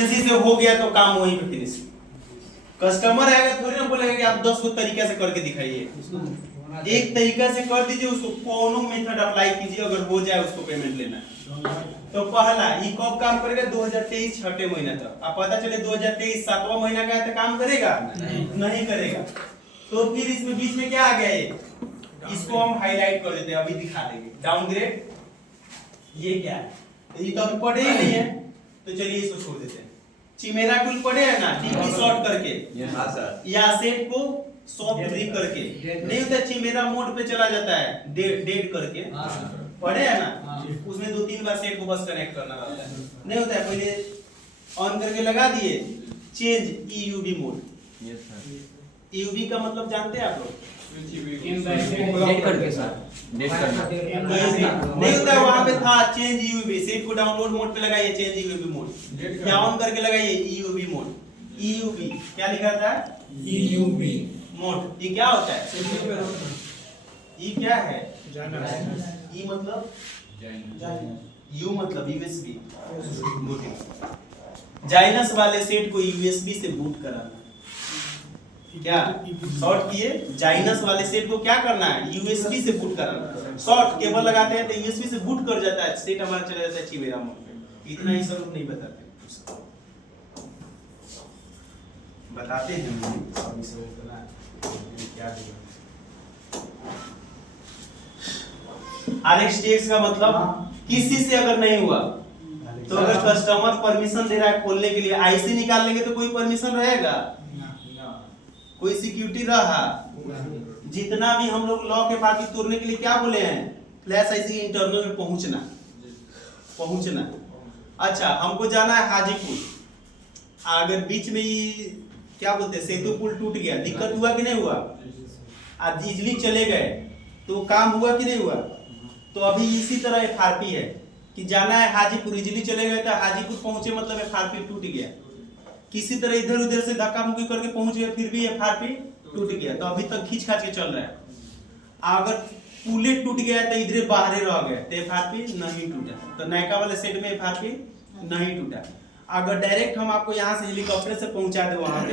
से हो गया तो काम वहीं पे फिनिश। कस्टमर आएगा थोड़ी ना बोलेगा कि आप 10 को तरीका से करके दिखाइए, एक तरीका से कर दीजिए, उसको कोनो मेथड अप्लाई कीजिए, अगर हो जाए उसको पेमेंट लेना है। तो पहला ये कब काम करेगा? 2023 छठे महीना तक। अब पता चले 2023 सातवां महीना का है तो काम करेगा? नहीं करेगा। तो फिर इसमें बीच में क्या आ गया? ये इसको हम हाईलाइट कर देते हैं, अभी दिखा देंगे। डाउनग्रेड ये क्या है? ये तो अभी पढ़े ही नहीं है, तो चलिए इसको छोड़ देते हैं। चिमेरा टूल पढ़े है ना, टीपी शॉर्ट करके या सेट को सॉफ्ट ब्रेक करके, नहीं होता चिमेरा मोड पे चला जाता है, डेड करके पढ़े है ना, उसमें 2-3 बार सेट को बस कनेक्ट करना रहता है, नहीं होता है। पहले ऑन करके लगा दिए, चेंज ईयूवी मोड। ईयूवी का मतलब जानते हैं आप लोग? डेट करके सर, डेट करना नहीं होता है, वहां पे था चेंज ईयूवी। सेट को डाउनलोड मोड पे लगाइए, चेंज ईयूवी मोड, या ऑन करके लगाइए ईयूवी मोड। ईयूवी क्या लिखा था? EUV mode. ये क्या होता है? ये क्या है? ई मतलब यू मतलब यूएसबी। जाइनस वाले सेट को यूएसबी से बूट कराना। क्या शॉर्ट किए? जाइनस वाले सेट को क्या करना है? यूएसबी से बूट कराना। शॉर्ट केबल लगाते हैं तो यूएसबी से बूट कर जाता है, सेट हमारा चला जाता है चिमेरा मोड पे। इतना ही सब नहीं बताते हैं अभी से उतना क्या RxTX का मतलब किसी से अगर नहीं हुआ तो अगर कस्टमर परमिशन दे रहा है खोलने के लिए, आईसी निकाल लेंगे तो कोई परमिशन रहेगा? कोई सिक्योरिटी रहा? जितना भी हम लोग लॉ के पार्टी तोड़ने के लिए क्या बोले हैं? फ्लैश आईसी इंटरनल में पहुंचना। अच्छा, हमको जाना है हाजीपुर। अगर बीच में ये क्या बोलते हैं सेतु पुल टूट गया, दिक्कत हुआ कि नहीं हुआ? आज इजली चले गए तो काम हुआ कि नहीं हुआ? तो अभी इसी तरह एफआरपी है कि जाना है हाजीपुर, इजली चले गए तो हाजीपुर पहुंचे मतलब एफआरपी टूट गया। किसी तरह इधर उधर से धक्का मुक्की करके पहुंच गए, फिर भी एफआरपी टूट गया, तो अभी तक खींच खाच के चल रहा है। अगर पुले टूट गया तो इधर बाहर रह गए तो एफआरपी नहीं टूटा। तो नयका वाले सेट में एफआरपी नहीं टूटा। अगर डायरेक्ट हम आपको यहाँ से हेलीकॉप्टर से पहुंचा दे वहां पे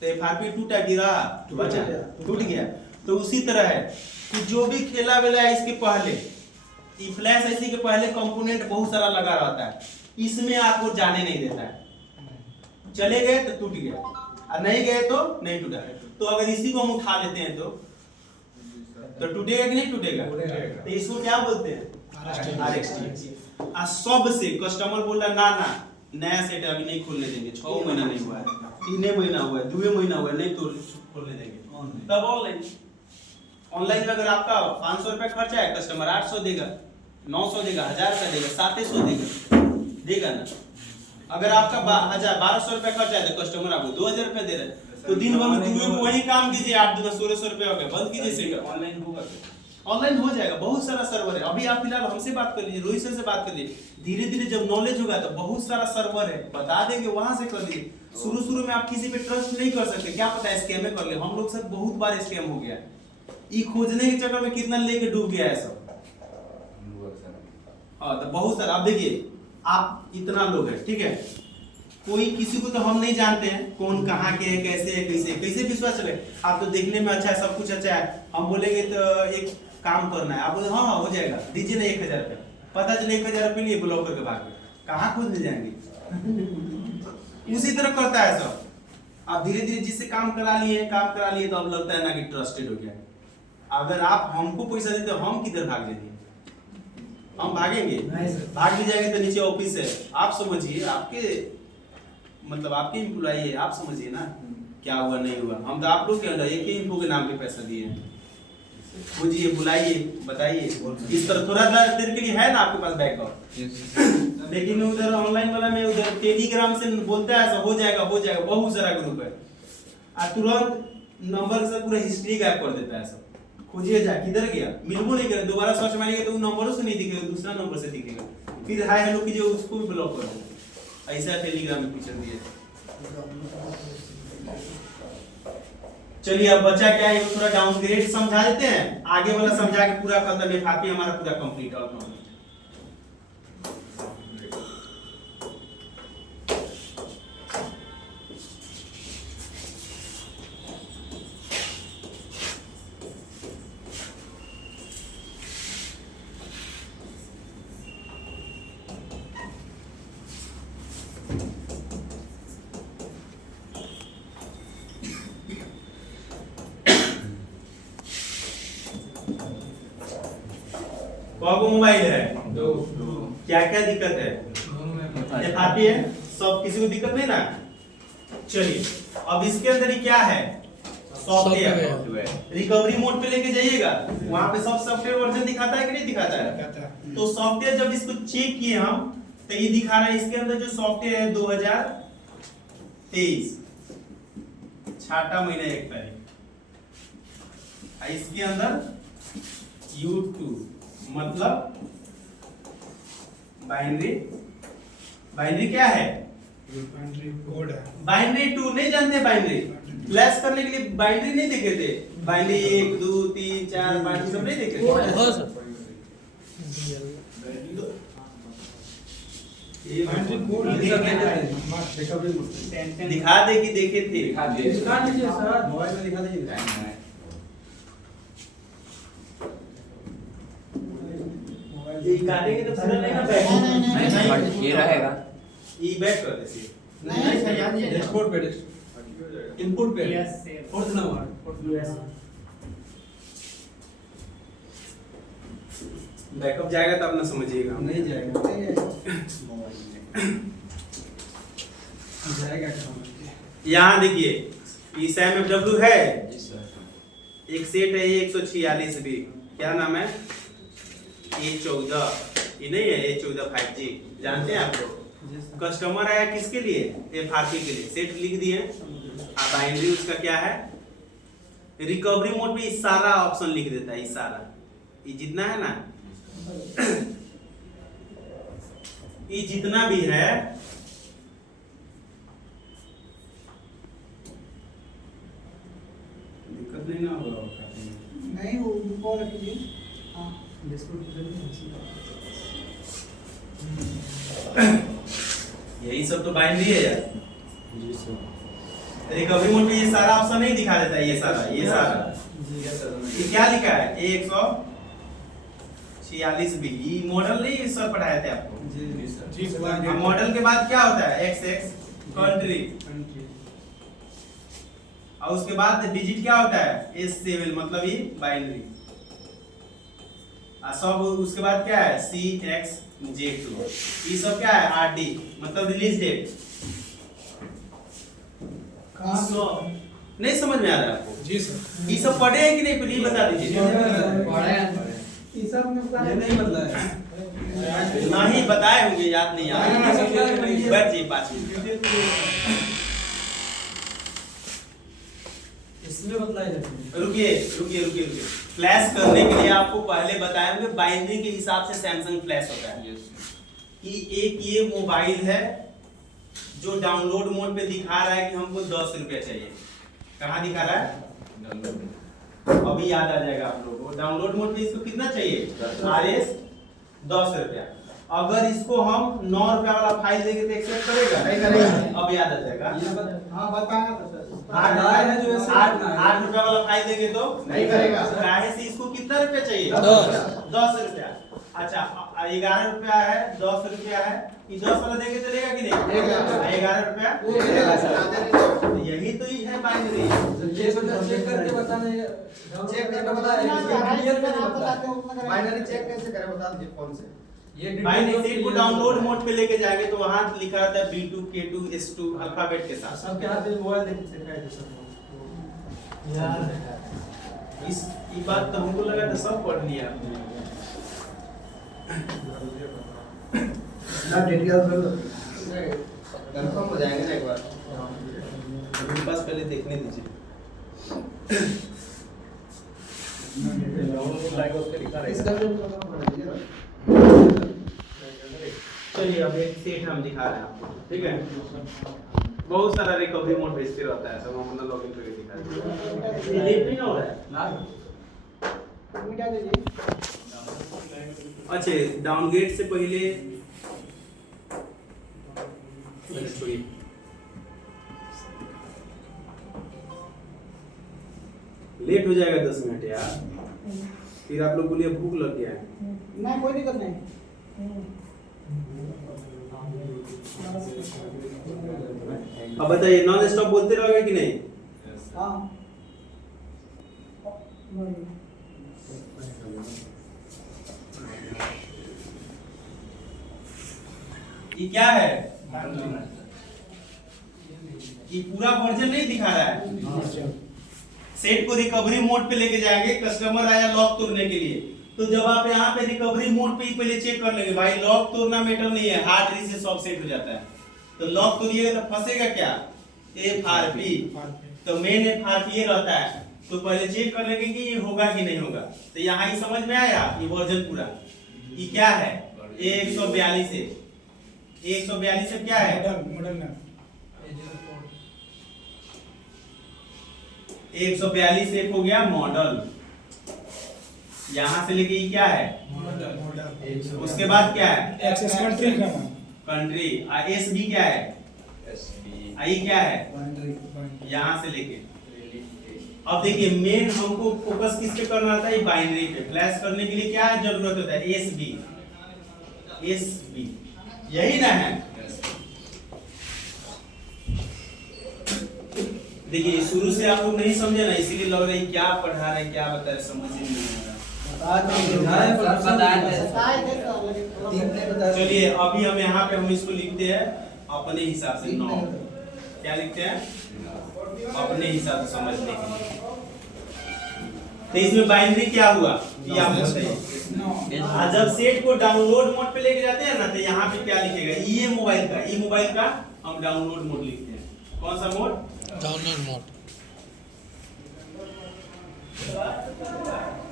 तो एफआरपी टूटा, गिरा, बचा, टूट गया। तो उसी तरह है कि जो भी खेला वेला है इसके पहले, ये फ्लैश आईसी के पहले कंपोनेंट बहुत सारा लगा रहता है, इसमें आपको जाने नहीं देता है। चले गए तो टूट गया, और नहीं गए तो नहीं टूटा। तो अगर इसी को हम उठा लेते हैं तो टूटेगा कि नहीं टूटेगा? तो इसको क्या बोलते हैं? RxTX। आ सबसे कस्टमर बोल रहा ना नया सेट अभी नहीं खोलने देंगे, 6 महीना नहीं हुआ है, 3 महीना हुआ है, 2 महीना हुआ है, नहीं तो खोलने देंगे। तब ऑनलाइन में अगर आपका 500 रुपया खर्चा है, कस्टमर 800 देगा, 900 देगा, 1000 रुपया देगा, 700 देगा ना। अगर आपका 1200 रुपया खर्चा है तो कस्टमर आपको 2000 रुपया दे रहा है। तो दिन भर में दुबई को वही काम कीजिए, 8 दूना 1600 रुपया हो गया, बंद कीजिए सेट। ऑनलाइन होगा, ऑनलाइन हो जाएगा। बहुत सारा सर्वर है। अभी आप फिलहाल हमसे बात कर लीजिए, रोहित सर से बात कर लीजिए। धीरे धीरे जब नॉलेज होगा तो बहुत सारा सर्वर है, बता देंगे, वहां से कर लीजिए। शुरू में आप किसी पे ट्रस्ट नहीं कर सकते, क्या पता है स्कैम कर ले। हम लोग सर बहुत बार स्कैम हो गया है, ये खोजने के चक्कर में कितना लेके डूब गया है सब। तो बहुत सारा। आप देखिए, आप इतना लोग है, ठीक है, कोई किसी को तो हम नहीं जानते हैं, कौन कहाँ के है, कैसे है, कैसे विश्वास चले। आप तो देखने में अच्छा है, सब कुछ अच्छा है, हम बोलेंगे तो एक काम करना है, आप बोले हाँ हो जाएगा, दीजिए ना 1000 रुपया। पता चले 1000 रुपये लिए ब्लॉक करके भाग गए, कहाँ खोजने जाएंगे? उसी तरह करता है सब। आप धीरे धीरे जिससे काम करा लिए तो अब लगता है ना कि ट्रस्टेड हो गया। अगर आप हमको पैसा देते हो, हम किधर भाग जाएंगे? हम भागेंगे? भाग भी जाएंगे तो नीचे ऑफिस है, आप समझिए, आपके मतलब आपके एम्प्लॉई है, आप समझिए ना क्या हुआ नहीं हुआ। हम तो आप लोग के अंदर एक ही इन्फो के नाम पे पैसा दिए हैं। खोजिए, बुलाइए, बताइए। इस तरह थोड़ा देर के लिए है ना आपके पास बैकअप। लेकिन उधर ऑनलाइन वाला में उधर टेलीग्राम से बोलता है हो जाएगा, बहुत सारा ग्रुप है, और तुरंत नंबर से पूरा हिस्ट्री गायब कर देता है सब। खोजिए जा किधर गया, मिलबो नहीं करे, दोबारा सर्च मारेंगे तो उन नंबरों से नहीं दिखेगा, दूसरा नंबर से दिखेगा, फिर हाय हेलो कीजिए, उसको भी ब्लॉक कर दो। ऐसा टेलीग्राम में फीचर दिया। चलिए अब बचा क्या है, थोड़ा डाउनग्रेड समझा देते हैं, आगे वाला समझा के पूरा खत्म है। काफी हमारा पूरा कंप्लीट और कौन मोबाइल है? 2 क्या क्या दिक्कत है? FRP है, सब किसी को दिक्कत नहीं ना? चलिए अब इसके अंदर ही क्या है? सॉफ्टवेयर। रिकवरी मोड पे लेके जाइएगा, वहां पे सब सॉफ्टवेयर वर्जन दिखाता है कि नहीं दिखाता है? तो सॉफ्टवेयर जब इसको चेक किए हम तो ये दिखा रहा है इसके अंदर जो सॉफ्टवेयर है 2023 छठा महीना 1 तारीख, इसके अंदर U2 मतलब बाइनरी क्या है? कोड है। बाइनरी 2 नहीं जानते? बाइनरी फ्लैश करने के लिए बाइनरी नहीं देखे थे? बाइनरी 1 2 3 4 5 सब नहीं देखे थे? ये बाइनरी कोड दिखा दे कि देखे थे। दिखा दीजिए सर, मोबाइल में दिखा दीजिए। ये काटेंगे तो पूरा नहीं ना बैक? नहीं, ये रहेगा। ये बैक कर दे। नहीं सर, याद नहीं है। डैशबोर्ड पे इनपुट पे फोर्थ नंबर बैकअप जाएगा तब ना समझिएगा। नहीं जाएगा जाएगा यहाँ देखिए ये सैम FW है, जी सर। एक सेट है ये 146 भी, क्या नाम है? A14, ये नहीं है A14 5G, जानते हैं आप लोग? कस्टमर आया किसके लिए? FRP के लिए, सेट लिख दिए। अब बाइनरी उसका क्या है? रिकवरी मोड पे सारा ऑप्शन लिख देता है, सारा ये जितना है ना ये जितना भी है दिक्कत नहीं ना होगा? नहीं वो कॉल रखिए। हां डैशबोर्ड पे यही सब तो बाइनरी है यार। जी सर। रिकवरी मोड पे ये सारा ऑप्शन नहीं दिखा देता है, ये सारा ये क्या लिखा है? A146 भी, ये मॉडल नहीं सर पढ़ाए थे आपको? जी सर। मॉडल के बाद क्या होता है? XX कंट्री, और उसके बाद डिजिट क्या होता है? S7 मतलब ये बाइनरी, और सब उसके बाद क्या है? CXJ2, ये सब क्या है? RD मतलब रिलीज डेट। नहीं समझ में आ रहा है आपको? जी सर। ये सब पढ़े हैं कि नहीं? प्लीज बता दीजिए। ये सब में ये नहीं बदला है। नहीं बताए होंगे, याद नहीं आ रहा। बैठ जाइए 5 मिनट। इसमें बदला है। रुकिए। फ्लैश करने के लिए आपको पहले बताए होंगे बाइनरी के हिसाब से सैमसंग फ्लैश होता है कि एक ये मोबाइल है जो डाउनलोड मोड पे दिखा रहा है कि हमको 10 रुपया चाहिए। कहाँ दिखा रहा है? अभी याद आ जाएगा आप लोगों को। डाउनलोड मोड पे इसको कितना चाहिए? RS 10 रुपया। अगर इसको हम 9 रुपया वाला फाइल देंगे तो एक्सेप्ट करेगा? नहीं करेगा। अब याद आ जाएगा। हाँ बताया तो सर। 8 रुपया वाला फाइल देंगे तो नहीं करेगा। काहे से इसको कितना रुपया चाहिए? 10 रुपया। अच्छा 11 रुपया है, 10 रुपया है, ये 10 वाला देंगे तो लेगा कि नहीं? 11 रुपया। यही तो ही है बाइनरी। ये चेक करके बताना है। चेक करके बताना है। बाइनरी चेक कैसे करें बता दीजिए फोन से। ये बाइनरी सेट को डाउनलोड मोड पे लेके जाएंगे तो वहां लिखा रहता है B2 K2 S2 अल्फाबेट के साथ। सबके हाथ में मोबाइल दिखाई दे सब यार। इस ये बात तो हमको लगा था सब पढ़ लिया आपने। ना डिटेल कंफर्म हो जाएंगे ना एक बार। मेरे पास पहले देखने दीजिए। चलिए अब एक सेट हम दिखा रहे हैं आपको, ठीक है? बहुत सारा रिकवरी मोड पे स्थिर होता है, सब हम अपना लॉगिन करके दिखा देंगे। ये लेट नहीं हो रहा है ना? अच्छा डाउनग्रेड से पहले लेट हो जाएगा 10 मिनट यार, फिर आप लोग को लिए भूख लग गया है। नहीं कोई दिक्कत नहीं। अब बताइए नॉन स्टॉप बोलते रहोगे कि नहीं? हाँ ये क्या है? ये पूरा वर्जन नहीं दिखा रहा है। सेट को रिकवरी मोड पे लेके जाएंगे, कस्टमर आया लॉक तोड़ने के लिए, तो जब आप यहाँ पे रिकवरी मोड पे ही पहले चेक कर लेंगे, भाई लॉक तोड़ना मैटर नहीं है, हार्ड रीसेट सब सेट हो जाता है। तो लॉक तोड़िएगा तो फंसेगा क्या? FRP, तो मेन FRP ये रहता है, तो पहले चेक कर लेंगे कि ये होगा कि नहीं होगा। तो यहाँ ही समझ में आया ये वर्जन पूरा। ये क्या है? 142 है। 142 से क्या है? मॉडल ना 142 एक हो गया मॉडल, यहाँ से लेके ये क्या है? मॉडल। उसके बाद क्या है? एक्सेस कंट्री का नाम कंट्री। SB क्या है? आई क्या है? बाइनरी। यहाँ से लेके अब देखिए मेन हमको फोकस किस पे करना होता है? बाइनरी पे। फ्लैश करने के लिए क्या जरूरत होता है? SB, यही ना है। देखिए शुरू से आप लोग नहीं समझे ना, इसीलिए लग रहा है क्या पढ़ा रहे क्या बता रहे, समझ ही नहीं आ रहा। चलिए अभी हम यहाँ पे हम इसको लिखते हैं अपने हिसाब से। 9 क्या लिखते हैं? अपने हिसाब से समझने के लिए। तो इसमें बाइनरी क्या हुआ ये आप बताइए। जब सेट को डाउनलोड मोड पे लेके जाते हैं ना, तो यहाँ पे क्या लिखेगा? ये मोबाइल का हम डाउनलोड मोड लिखते हैं। कौन सा mode? Download mode.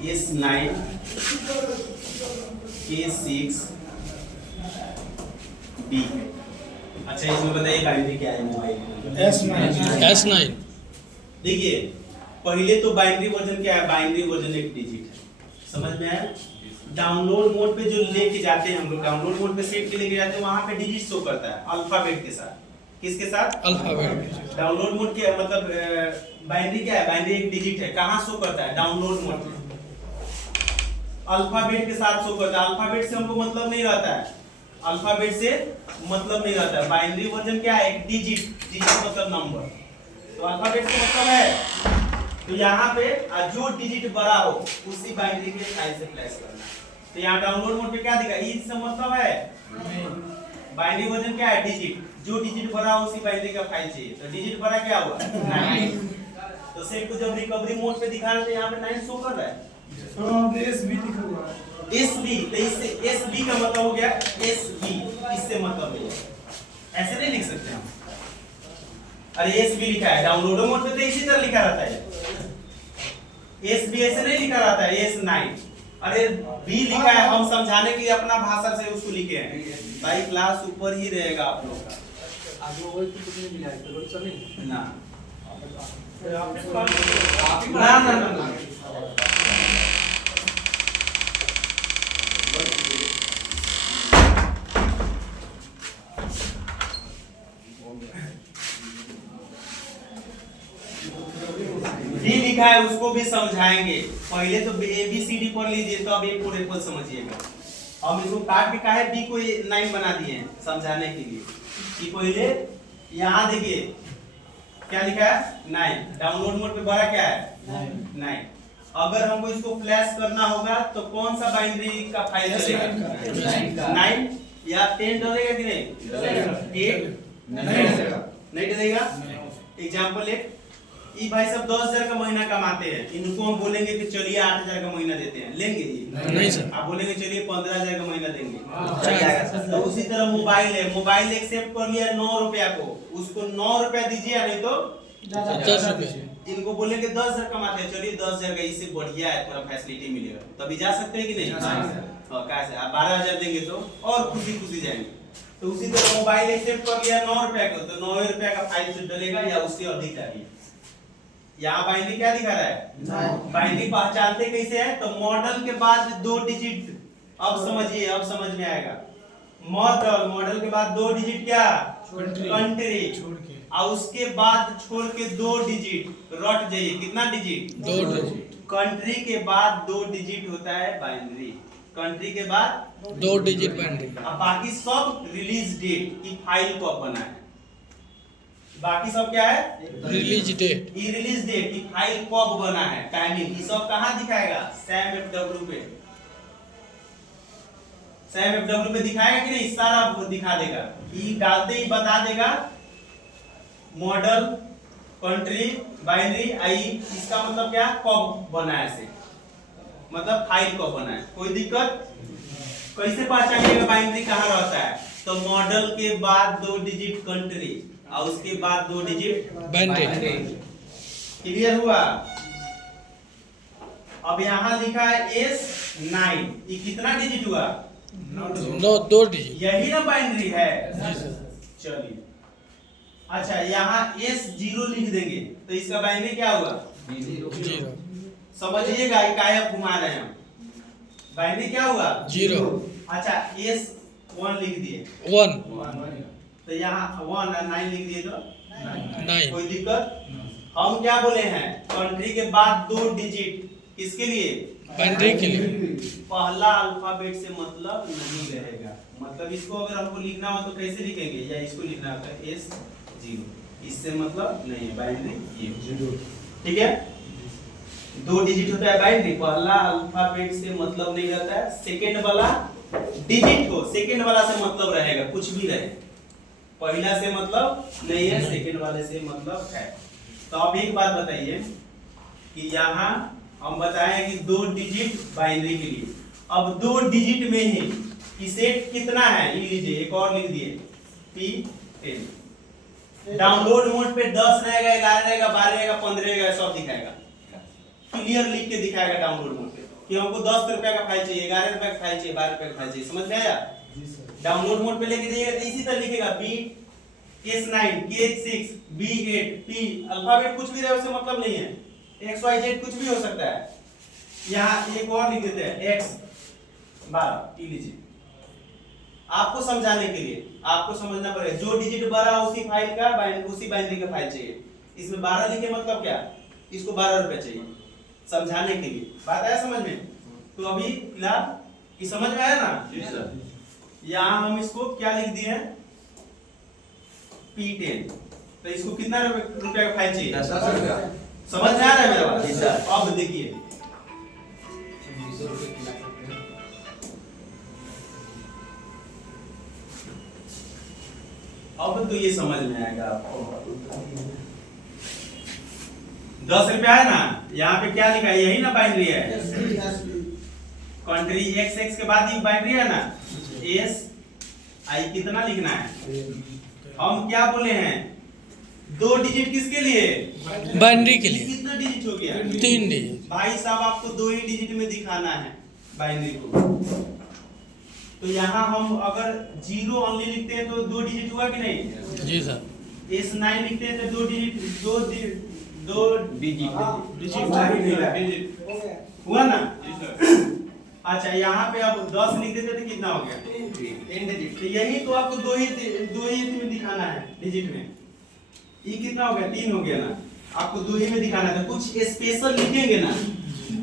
S9, K6, B। अच्छा इसमें बताइए बाइनरी क्या है मोबाइल? S9। देखिए पहले तो बाइनरी वर्जन क्या है? बाइनरी वर्जन एक डिजिट है, समझ में आया? डाउनलोड मोड पे जो लेके जाते हैं हम लोग, डाउनलोड मोड पे सेट के लेके जाते हैं, वहां पे डिजिट शो करता है अल्फाबेट के साथ। किसके साथ? अल्फाबेट। डाउनलोड मोड के मतलब बाइनरी क्या है? बाइनरी एक डिजिट है, कहाँ शो करता है? डाउनलोड मोड पे अल्फाबेट के साथ शो करता है। अल्फाबेट से हमको मतलब नहीं रहता है, अल्फाबेट से मतलब नहीं रहता है। बाइनरी वर्जन क्या है? एक डिजिट मतलब नंबर, तो अल्फाबेट से मतलब है। तो यहाँ पे जो डिजिट बड़ा हो उसी बाइनरी के फाइल से फ्लैश करना है। तो यहाँ डाउनलोड मोड पे क्या दिखा? इससे मतलब है बाइनरी वर्जन क्या है? डिजिट, जो डिजिट बड़ा हो उसी बाइनरी का फाइल चाहिए। तो डिजिट बड़ा क्या हुआ? 9। तो सेट को जब रिकवरी मोड पे दिखा रहे थे यहाँ पे 9 शो कर रहा है। SB लिखा हुआ है। SB, तो इससे SB का मतलब हो गया SB, इससे मतलब है ऐसे नहीं लिख सकते हम। अरे SB लिखा है डाउनलोड मोड पे तो इसी तरह लिखा रहता है। SB ऐसे नहीं लिखा रहता है S9। अरे B लिखा है, हम समझाने के लिए अपना भाषा से उसको लिखे हैं। भाई क्लास ऊपर ही रहेगा आप लोग का। आगे वो तो कुछ नहीं मिला है, तो सर नहीं ना ना। डी लिखा है उसको भी समझाएंगे। पहले तो ABCD पढ़ लीजिए, तो अब A पूरे एप्पल समझिएगा। हम इसको काट के काहे B को 9 बना दिए हैं समझाने के लिए कि पहले यहाँ देखिए क्या लिखा है? 9। डाउनलोड मोड पे बड़ा क्या है? 9। अगर हमको इसको फ्लैश करना होगा तो कौन सा बाइनरी का फाइल चलेगा? 9 या 10 डलेगा कि नहीं? 8 नहीं डलेगा। एग्जाम्पल एक, ये भाई सब 10,000 का महीना कमाते हैं, इनको हम बोलेंगे कि चलिए 8,000 का महीना देते हैं, लेंगे ये? नहीं सर। आप बोलेंगे चलिए 15,000 का महीना देंगे, चल जाएगा। तो उसी तरह मोबाइल है, मोबाइल एक्सेप्ट कर लिया 9 रुपया को, उसको 9 रुपया दीजिए, नहीं तो 10 रुपये। इनको बोलेंगे 10,000 कमाते हैं, चलिए 10,000 का, इससे बढ़िया है, थोड़ा फैसिलिटी मिलेगा, तभी जा सकते हैं कि नहीं? कैसे आप 12,000 देंगे तो और खुशी खुशी जाएंगे। तो उसी तरह मोबाइल एक्सेप्ट कर लिया 9 रुपया को, तो 9 रुपया का फाइल जो डलेगा या उससे अधिक डालिए। यहाँ बाइनरी क्या दिखा रहा है? बाइनरी पहचानते कैसे है? तो मॉडल के बाद 2 डिजिट, अब समझिए, अब समझ में आएगा। मॉडल के बाद 2 डिजिट क्या? कंट्री, छोड़ के, और उसके बाद छोड़ के 2 डिजिट रट जाइए। कितना डिजिट? 2 डिजिट। कंट्री के बाद 2 डिजिट होता है बाइनरी, कंट्री के बाद 2 डिजिट बाइनरी। अब बाकी सब रिलीज डेट की फाइल कब बना है, बाकी सब क्या है? Release date. ये रिलीज डेट की फाइल कब बना है, टाइमिंग, ये सब कहाँ दिखाएगा? SAMFW पे। SAMFW पे दिखाएगा कि नहीं? सारा दिखा देगा। ई डालते ही बता देगा मॉडल, कंट्री, बाइनरी, आई। इसका मतलब क्या, कब बना है से, मतलब फाइल कब बना है। कोई दिक्कत? कैसे पहचानिएगा बाइनरी कहाँ रहता है? तो मॉडल के बाद 2 डिजिट कंट्री और उसके बाद 2 डिजिट बाइनरी। क्लियर हुआ? अब यहाँ लिखा है S9, ये कितना डिजिट हुआ? 2 डिजिट। यही ना बाइनरी है। जी सर। चलिए, अच्छा यहाँ S0 लिख देंगे तो इसका बाइनरी क्या हुआ? 0। समझिएगा काय घुमा रहे हैं हम। बाइनरी क्या हुआ? 0। अच्छा S1 लिख दिए 1 तो यहाँ 1 और 9 लिख दिए तो 9। कोई दिक्कत? हम क्या बोले हैं, कंट्री के बाद 2 डिजिट किसके लिए? बाइनरी के लिए। पहला अल्फाबेट से मतलब नहीं रहेगा। मतलब इसको अगर हमको लिखना हो तो कैसे लिखेंगे, या इसको लिखना होता है S0, इससे मतलब नहीं है बाइनरी ये। ठीक है, 2 डिजिट होता है बाइनरी। पहला अल्फाबेट से मतलब नहीं रहता है, सेकंड वाला डिजिट को सेकंड वाला से मतलब रहेगा, कुछ भी रहे। पहला से मतलब नहीं है, सेकंड वाले से मतलब है। तो अब एक बात बताइए कि यहाँ हम बताएं कि 2 डिजिट बाइनरी के लिए। अब 2 डिजिट में ही कि सेट कितना है ये लीजिए, एक और लिख दिए P10। डाउनलोड मोड पे 10 रहेगा, 11 रहेगा, 12 रहेगा, 15 रहेगा, सब दिखाएगा। क्लियर लिख के दिखाएगा डाउनलोड मोड पे कि हमको 10 रुपए का फाइल चाहिए, 11 रुपए का फाइल चाहिए, 12 रुपए का फाइल चाहिए। समझ में आया? डाउनलोड मोड पे लेके जाइएगा तो इसी तरह लिखेगा B/S9, K6, B8, P। Alphabet कुछ भी रहे उससे मतलब नहीं है, XYZ कुछ भी हो सकता है। यहाँ एक और लिख देते हैं X12 लीजिए, आपको समझाने के लिए। आपको समझना पड़ेगा जो डिजिट बड़ा उसी फाइल का उसी बाइनरी का फाइल चाहिए। इसमें 12 लिखे मतलब क्या, इसको 12 रुपए चाहिए, समझाने के लिए। बात आया समझ में? तो अभी फिलहाल ये समझ में आया ना? जी सर। यहाँ हम इसको क्या लिख दिए हैं, P10। तो इसको कितना रुपए का फाइल चाहिए? 10 रुपया। समझ में आ रहा है मेरा बात? जी सर। अब देखिए, अब तो ये समझ में आएगा आपको। 10 रुपया है ना, यहाँ पे क्या लिखा है, यही ना बाइनरी है। कंट्री XX के बाद ही बाइनरी है ना, SI कितना लिखना है? हम क्या बोले हैं, 2 डिजिट किसके लिए? बाइनरी के लिए। कितना डिजिट हो गया? 3 डिजिट। भाई साहब आपको 2 ही डिजिट में दिखाना है बाइनरी को। तो यहाँ हम अगर 0 ओनली लिखते हैं तो 2 डिजिट हुआ कि नहीं? जी सर। S9 लिखते हैं तो 2 डिजिट, 2 डिजिट हुआ ना? अच्छा, यहाँ पे अब 10 लिख देते तो कितना हो गया? 10 डिजिट। तो यही तो आपको 2 ही में दिखाना है डिजिट में। ये कितना हो गया? 3 हो गया ना, आपको 2 ही में दिखाना था। कुछ स्पेशल लिखेंगे ना,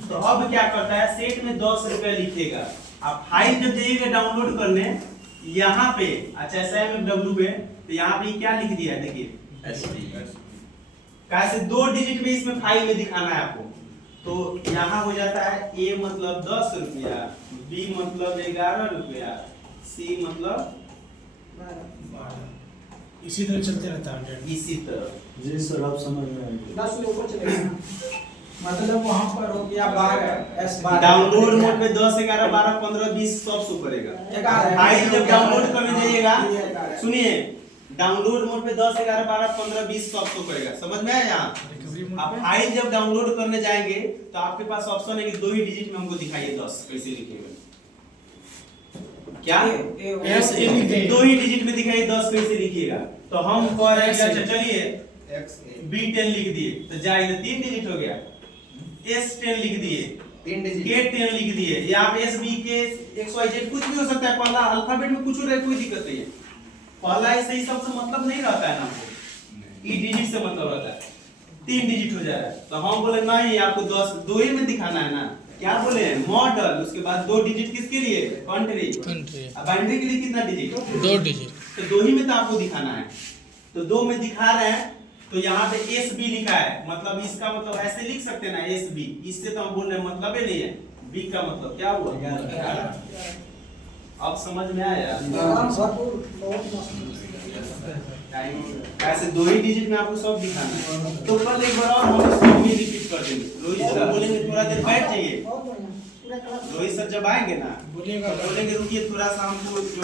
तो अब क्या करता है, सेट में 10 रुपए लिखेगा। आप फाइल जब जाइएगा डाउनलोड करने यहाँ पे, अच्छा SIMFW पे, तो यहाँ पे क्या लिख दिया है देखिए, कैसे 2 डिजिट में इसमें फाइल में दिखाना है आपको। तो यहाँ हो जाता है A मतलब 10 रुपया, B मतलब 11 रुपया, C मतलब इसी तरह चलते रहता है। इसी तरह। जी सर, आप समझ में आएंगे। 10 से ऊपर चलेगा, मतलब वहां पर हो गया 12। डाउनलोड मोड पे 10, 11, 12, 15, 20 सब शो करेगा। फाइल जब डाउनलोड करने जाइएगा, सुनिए, डाउनलोड मोड पे 10, 11, 12, 15, 20 सब शो करेगा। समझ में आया? यहाँ आप फाइल जब डाउनलोड करने जाएंगे तो आपके पास ऑप्शन है कि 2 ही डिजिट में हमको दिखाइए 10, कैसे लिखेगा? क्या 2 ही डिजिट में दिखाइए 10 कैसे लिखिएगा? तो हम कह रहे हैं, अच्छा चलिए B10 लिख दिए तो जाएगा 3 डिजिट हो गया। S10 लिख दिए, 3 डिजिट। K10 लिख दिए, यहाँ पे SB के XYZ कुछ भी हो सकता है। पहला अल्फाबेट में कुछ रहे, कोई दिक्कत नहीं है। पहला ऐसे ही सबसे मतलब नहीं रहता है ना, हमको ई डिजिट से मतलब रहता है। 3 डिजिट हो जा रहा है तो हम बोले नहीं, आपको 2 ही में दिखाना है ना। क्या बोले हैं, मॉडल, उसके बाद 2 डिजिट किसके लिए? कंट्री। अब बाइनरी के लिए कितना डिजिट? 2 डिजिट। तो 2 ही में तो आपको दिखाना है। तो 2 में दिखा रहे हैं तो यहाँ पे SB लिखा है, मतलब इसका मतलब ऐसे लिख सकते हैं ना SB। इससे तो हम बोल रहे हैं मतलब ही नहीं है। B का मतलब क्या हुआ? अब समझ में आया? भरपूर बहुत मस्त टाइम ऐसे 2 ही डिजिट में आपको सब दिखाना है। तो कल एक बार और हम इसको भी रिपीट कर देंगे। रोहित सर बोलेंगे थोड़ा देर बैठ जाइए। बहुत बढ़िया पूरा क्लास रोहित सर जब आएंगे ना बोलिएगा तो बोलेंगे रुकिए थोड़ा सा हमको जो